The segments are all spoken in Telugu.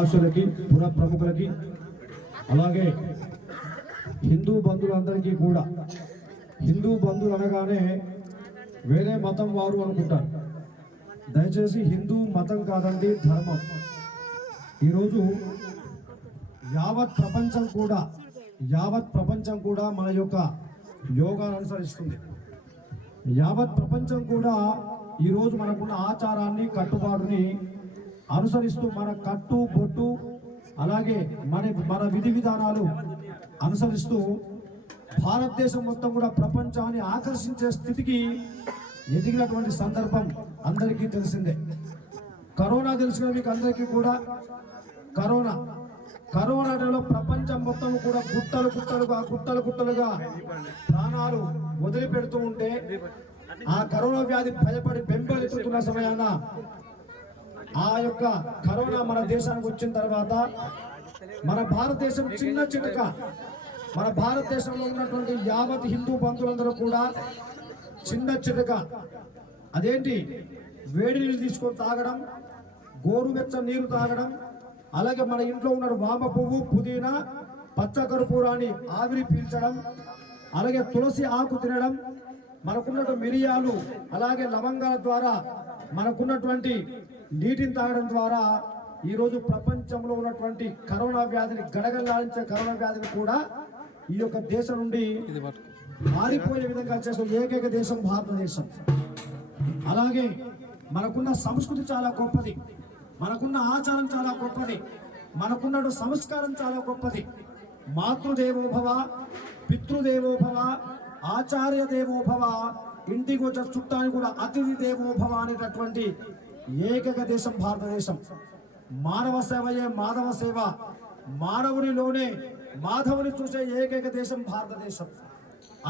ఆశలకి పుర ప్రముఖులకి అలాగే హిందూ బంధువులందరికీ కూడా, హిందూ బంధువులు అనగానే వేరే మతం వారు అనుకుంటారు. దయచేసి హిందూ మతం కాదండి, ధర్మం. ఈరోజు యావత్ ప్రపంచం కూడా మన యొక్క యోగాను అనుసరిస్తుంది. యావత్ ప్రపంచం కూడా ఈరోజు మనకున్న ఆచారాన్ని, కట్టుబాటుని అనుసరిస్తూ మన కట్టు బొట్టు అలాగే మన విధి విధానాలు అనుసరిస్తూ భారతదేశం మొత్తం కూడా ప్రపంచాన్ని ఆకర్షించే స్థితికి ఎదిగినటువంటి సందర్భం అందరికీ తెలిసిందే. కరోనా తెలిసిన మీకు అందరికీ కూడా కరోనాలో ప్రపంచం మొత్తం కూడా గుట్టలుగా ప్రాణాలు వదిలిపెడుతూ ఉంటే ఆ కరోనా వ్యాధి భయపడి బెంబెలెత్తుతున్న సమయాన ఆ యొక్క కరోనా మన దేశానికి వచ్చిన తర్వాత మన భారతదేశం చిన్న చిటక, మన భారతదేశంలో ఉన్నటువంటి యావత్ హిందూ బంధువులందరూ కూడా చిన్న చిటక అదేంటి, వేడి నీళ్ళు తీసుకొని తాగడం, గోరువెచ్చని నీరు తాగడం, అలాగే మన ఇంట్లో ఉన్న వామ పువ్వు, పుదీనా, పచ్చకర్పూరాన్ని ఆవిరి పీల్చడం, అలాగే తులసి ఆకు తినడం, మనకున్నటువంటి మిరియాలు అలాగే లవంగాల ద్వారా మనకున్నటువంటి నీటిని తాగడం ద్వారా ఈరోజు ప్రపంచంలో ఉన్నటువంటి కరోనా వ్యాధిని గడగలాడించే కరోనా వ్యాధిని కూడా ఈ యొక్క దేశం నుండి మారిపోయే విధంగా చేసిన ఏకైక దేశం భారతదేశం. అలాగే మనకున్న సంస్కృతి చాలా గొప్పది, మనకున్న ఆచారం చాలా గొప్పది, మనకున్న సంస్కారం చాలా గొప్పది. మాతృదేవోభవ, పితృదేవోభవ, ఆచార్య దేవోభవ, ఇంటికి వచ్చే చుట్టాన్ని కూడా అతిథి దేవోభవ అనేటటువంటి ఏకైక దేశం భారతదేశం. మానవ సేవయే మాధవ సేవ, మానవునిలోనే మాధవుని చూసే ఏకైక దేశం భారతదేశం.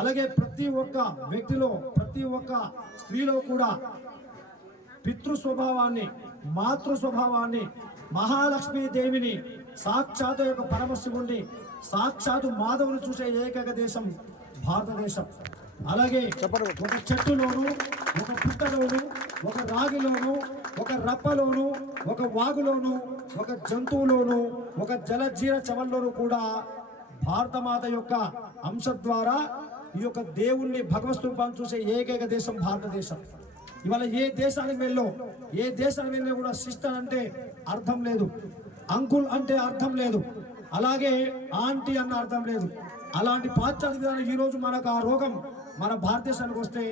అలాగే ప్రతి ఒక్క వ్యక్తిలో, ప్రతి ఒక్క స్త్రీలో కూడా పితృ స్వభావాన్ని, మాతృ స్వభావాన్ని, మహాలక్ష్మీ దేవిని, సాక్షాత్ యొక్క పరమశివుణ్ణి, సాక్షాత్ మాధవుని చూసే ఏకైక దేశం భారతదేశం. అలాగే ఒక చెట్టులోను, ఒక పుట్టలోను, ఒక రాగిలోను, ఒక రప్పలోను, ఒక వాగులోను, ఒక జంతువులోను, ఒక జలజీర చవల్లోను కూడా భారతమాత యొక్క అంశ ద్వారా ఈ యొక్క దేవుణ్ణి, భగవత్ రూపాన్ని చూసే ఏకైక దేశం భారతదేశం. ఇవాళ ఏ దేశానికి వెళ్ళినా కూడా సిస్టర్ అంటే అర్థం లేదు, అంకుల్ అంటే అర్థం లేదు, అలాగే ఆంటీ అన్న అర్థం లేదు. అలాంటి పాశ్చాత్య విధానం ఈరోజు మనకు ఆ రోగం మన భారతదేశానికి వస్తే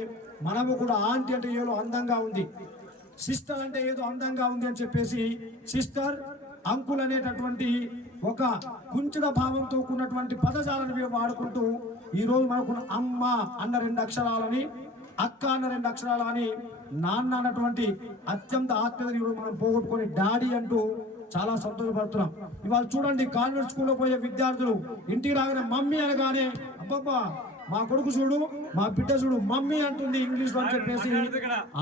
మనము కూడా ఆంటీ అంటే ఏదో అందంగా ఉంది, సిస్టర్ అంటే ఏదో అందంగా ఉంది అని చెప్పేసి సిస్టర్, అంకుల్ అనేటటువంటి ఒక కుంచిత భావంతో కూడినటువంటి పదజాలను వాడుకుంటూ ఈరోజు మనకు అమ్మ అన్న 2 అక్షరాలని, అక్క అన్న 2 అక్షరాలని, నాన్న అన్నటువంటి అత్యంత ఆత్మీయతని మనం పోగొట్టుకొని డాడీ అంటూ చాలా సంతోషపడుతున్నాం. ఇవాళ చూడండి, కాన్వెంట్ స్కూల్లో పోయే విద్యార్థులు ఇంటికి రాగానే మమ్మీ అనగానే అబ్బబ్బా మా కొడుకు చూడు, మా బిడ్డ చూడు మమ్మీ అంటుంది ఇంగ్లీష్ అని చెప్పేసి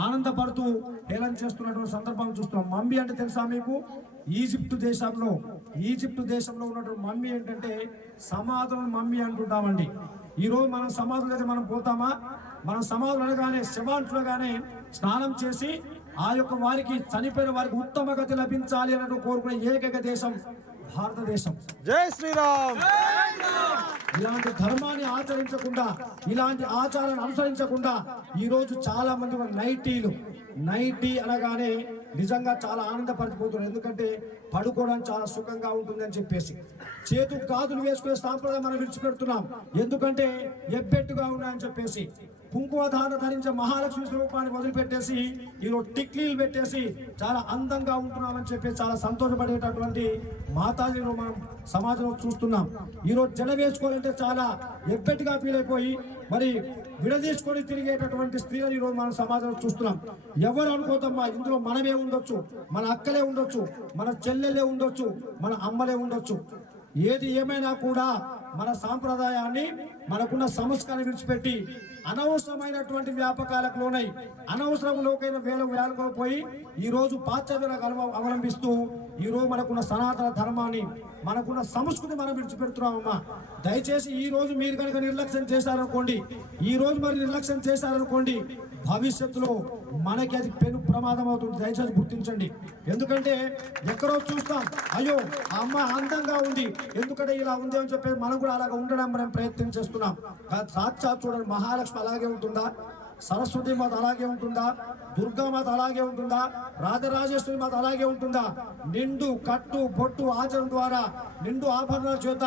ఆనందపడుతూ హేళన చేస్తున్నటువంటి సందర్భం చూస్తున్నాం. మమ్మీ అంటే తెలుసా మీకు? ఈజిప్ట్ దేశంలో ఉన్నటువంటి మమ్మీ ఏంటంటే సమాధులను మమ్మీ అంటుంటామండి. ఈరోజు మనం సమాధులు అయితే మనం పోతామా? మనం సమాధులు అనగానే, శవాంతులుగానే స్నానం చేసి ఆ యొక్క వారికి, చనిపోయిన వారికి ఉత్తమ గతి లభించాలి అన్నట్టు కోరుకునే ఏకైక దేశం భారతదేశం. జై శ్రీరామ్. ఇలాంటి ధర్మాన్ని ఆచరించకుండా, ఇలాంటి ఆచారాన్ని అనుసరించకుండా ఈరోజు చాలా మంది నైటీ అనగానే నిజంగా చాలా ఆనందపడిపోతున్నారు. ఎందుకంటే పడుకోవడానికి చాలా సుఖంగా ఉంటుంది అని చెప్పేసి చేతు గాజులు వేసుకునే సాంప్రదాయం మనం విడిచిపెడుతున్నాం. ఎందుకంటే ఎబ్బెట్టుగా ఉన్నాయని చెప్పేసి కుంకుమ దాన ధరించే మహాలక్ష్మి స్వరూపాన్ని వదిలిపెట్టేసి ఈరోజు టిక్లీలు పెట్టేసి చాలా అందంగా ఉంటున్నామని చెప్పేసి చాలా సంతోషపడేటటువంటి మాతాజీలు మనం సమాజంలో చూస్తున్నాం. ఈరోజు జడ వేసుకోవాలంటే చాలా ఎబ్బెట్టుగా ఫీల్ అయిపోయి మరి విడదీసుకొని తిరిగేటటువంటి స్త్రీలను ఈరోజు మనం సమాజంలో చూస్తున్నాం. ఎవరు అనుకోదమ్మా, ఇందులో మనమే ఉండొచ్చు, మన అక్కలే ఉండొచ్చు, మన చెల్లెలే ఉండొచ్చు, మన అమ్మలే ఉండొచ్చు. ఏది ఏమైనా కూడా మన సాంప్రదాయాన్ని, మనకున్న సంస్కారాన్ని విడిచిపెట్టి అనవసరమైనటువంటి వ్యాపకాలకు లోనై అనవసరంలోకైన వేలకు పోయి ఈరోజు పాశ్చాత్యాలకు అవలంబిస్తూ ఈరోజు మనకున్న సనాతన ధర్మాన్ని, మనకున్న సంస్కృతి మనం విడిచిపెడుతున్నామమ్మా. దయచేసి ఈ రోజు మీరు కనుక నిర్లక్ష్యం చేశారనుకోండి, భవిష్యత్తులో మనకి అది పెను ప్రమాదం అవుతుంది. దయచేసి గుర్తించండి. ఎందుకంటే ఎక్కడో చూస్తాం, అయ్యో ఆ అమ్మ అందంగా ఉంది, ఎందుకంటే ఇలా ఉంది అని చెప్పి మనం కూడా అలాగ ఉండడం మనం ప్రయత్నం చేస్తున్నాం. సాక్షాత్ చూడండి, మహాలక్ష్మి అలాగే ఉంటుందా? సరస్వతి మాత అలాగే ఉంటుందా? దుర్గామాత అలాగే ఉంటుందా? రాజరాజేశ్వరి మాత అలాగే ఉంటుందా? నిండు కట్టు బొట్టు ఆచరణ ద్వారా, నిండు ఆభరణాల చేత,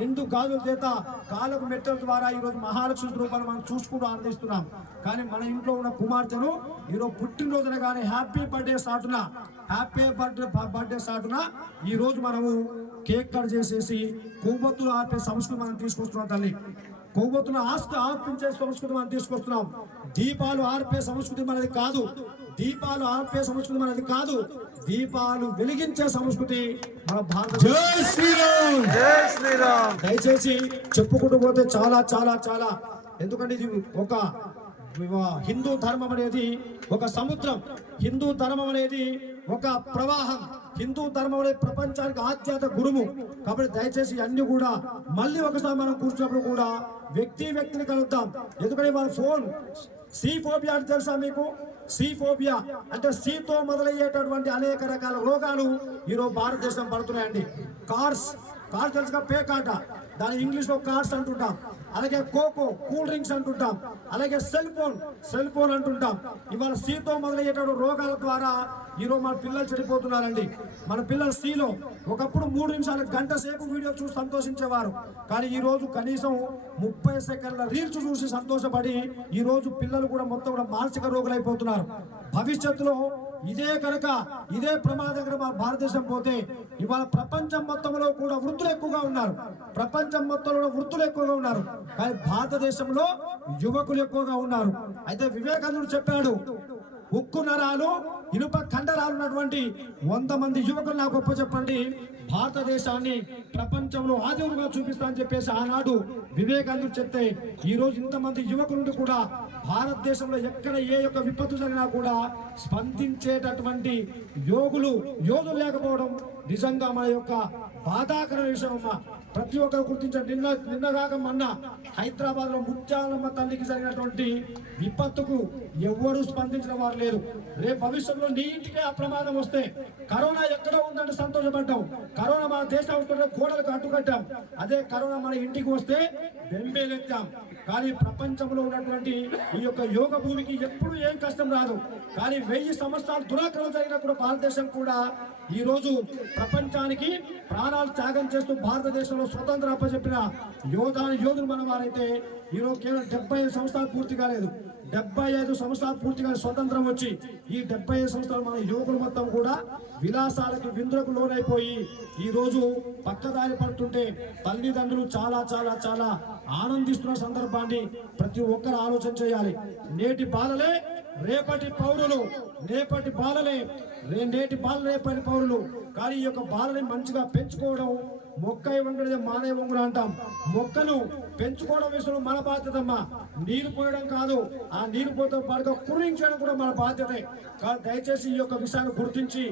నిండు గాజుల చేత, కాళ్ళకు మెట్టల ద్వారా ఈరోజు మహాలక్ష్మి రూపాన్ని మనం చూసుకుంటూ ఆనందిస్తున్నాం. కానీ మన ఇంట్లో ఉన్న కుమార్తెను ఈరోజు పుట్టినరోజున కానీ హ్యాపీ బర్త్డే సాటున ఈరోజు మనము కేక్ కట్ చేసేసి కొవ్వొత్తులు ఆపే సంస్కృతి మనం తీసుకొస్తున్నాం. తల్లి, కొవ్వొత్తును ఆర్పించే సంస్కృతి మనం తీసుకొస్తున్నాం. దీపాలు ఆర్పే సంస్కృతి మనది కాదు. దీపాలు వెలిగించే సంస్కృతి మన భారత. దయచేసి చెప్పుకుంటూ పోతే చాలా చాలా చాలా, ఎందుకంటే ఇది ఒక హిందూ ధర్మం అనేది ఒక సముద్రం, హిందూ ధర్మం అనేది ఒక ప్రవాహం, హిందూ ధర్మం అనేది ప్రపంచానికి ఆధ్యాత్మిక గురువు. కాబట్టి దయచేసి అన్ని కూడా మళ్ళీ ఒకసారి మనం కూర్చున్నప్పుడు కూడా వ్యక్తిని కలుద్దాం. ఎందుకంటే వాళ్ళ ఫోన్ సీఫోబియా అంటే తెలుసా మీకు? సీఫోబియా అంటే సీతో మొదలయ్యేటటువంటి అనేక రకాల రోగాలు ఈరోజు భారతదేశం పడుతున్నాయండి. కార్ తెలుసుగా, పేకాట, దాని ఇంగ్లీష్ లో కార్స్ అంటుంటాం. అలాగే కోకో, కూల్ డ్రింక్స్ అంటుంటాం. అలాగే సెల్ ఫోన్ అంటుంటాం. ఇవాళ సీతో మొదలయ్యేటువంటి రోగాల ద్వారా ఈరోజు మన పిల్లలు చెడిపోతున్నారండి. మన పిల్లలు సీలో ఒకప్పుడు 3 నిమిషాలు గంట సేపు వీడియో చూసి సంతోషించేవారు. కానీ ఈ రోజు కనీసం 30 సెకండ్ల రీల్స్ చూసి సంతోషపడి ఈ రోజు పిల్లలు కూడా మొత్తం కూడా మానసిక రోగులైపోతున్నారు. భవిష్యత్తులో ఇదే ప్రమాదకర మన భారతదేశం పోతే ఇవాళ ప్రపంచం మొత్తంలో కూడా వృద్ధులు ఎక్కువగా ఉన్నారు. కానీ భారతదేశంలో యువకులు ఎక్కువగా ఉన్నారు. అయితే వివేకానందుడు చెప్పాడు, ఉక్కు నరాలు ఇనుప కండరాలు ఉన్నటువంటి 100 మంది యువకులు నాకు గొప్ప చెప్పండి, భారతదేశాన్ని ప్రపంచంలో ఆదివులుగా చూపిస్తా అని చెప్పేసి ఆనాడు వివేకానందుడు చెప్తే ఈ రోజు ఇంతమంది యువకులు కూడా భారతదేశంలో ఎక్కడ ఏ యొక్క విపత్తు జరిగినా కూడా స్పందించేటటువంటి యోధులు లేకపోవడం నిజంగా మన యొక్క బాధాకర విషయం. ప్రతి ఒక్కరు గుర్తించండి. నిన్నగాక మొన్న హైదరాబాద్ లో ముత్యాలమ్మ తల్లికి జరిగినటువంటి విపత్తుకు ఎవరు స్పందించిన వారు లేరు. రేపు భవిష్యత్తులో నీ ఇంటికే ఆ ప్రమాదం వస్తే, కరోనా ఎక్కడ ఉందంటే సంతోషపడ్డాం, కరోనా మన దేశం వస్తుంటే గోడలకు అడ్డుకట్టాం. అదే కరోనా మన ఇంటికి వస్తే బెంబేలెత్తాం. కానీ ప్రపంచంలో ఉన్నటువంటి ఈ యొక్క యోగ భూమికి ఎప్పుడు ఏం కష్టం రాదు. కానీ 1000 సంవత్సరాలు దురాక్రమణ జరిగినప్పుడు భారతదేశం కూడా ఈ రోజు ప్రపంచానికి ప్రాణాలు త్యాగం చేస్తూ భారతదేశంలో స్వతంత్ర అప్పచెప్పిన యోధులు మన వారైతే ఈరోజు కేవలం 75 సంవత్సరాలు పూర్తి కాలేదు. 75 సంవత్సరాలు పూర్తిగా స్వతంత్రం వచ్చి ఈ 75 సంవత్సరాలు మన యువకులు మొత్తం కూడా విలాసాలకి విందులకు లోనైపోయి ఈ రోజు పక్కదారి పడుతుంటే తల్లిదండ్రులు చాలా చాలా చాలా ఆనందిస్తున్న సందర్భాన్ని ప్రతి ఒక్కరు ఆలోచన చేయాలి. నేటి బాలలే రేపటి పౌరులు. కానీ ఈ యొక్క బాలని మంచిగా పెంచుకోవడం, మొక్క వంగడే మానే వంగుడు అంటాం. మొక్కను పెంచుకోవడం విషయంలో మన బాధ్యతమ్మా. నీరు పోయడం కాదు, ఆ నీరు పోతే పాటుగా కురించడం కూడా మన బాధ్యతే. కానీ దయచేసి ఈ యొక్క విషయాన్ని గుర్తించి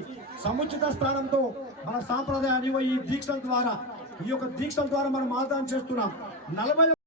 సముచిత స్థానంతో మన సాంప్రదాయాన్ని ఈ యొక్క దీక్షల ద్వారా మనం ఆదాయం చేస్తున్నాం. 40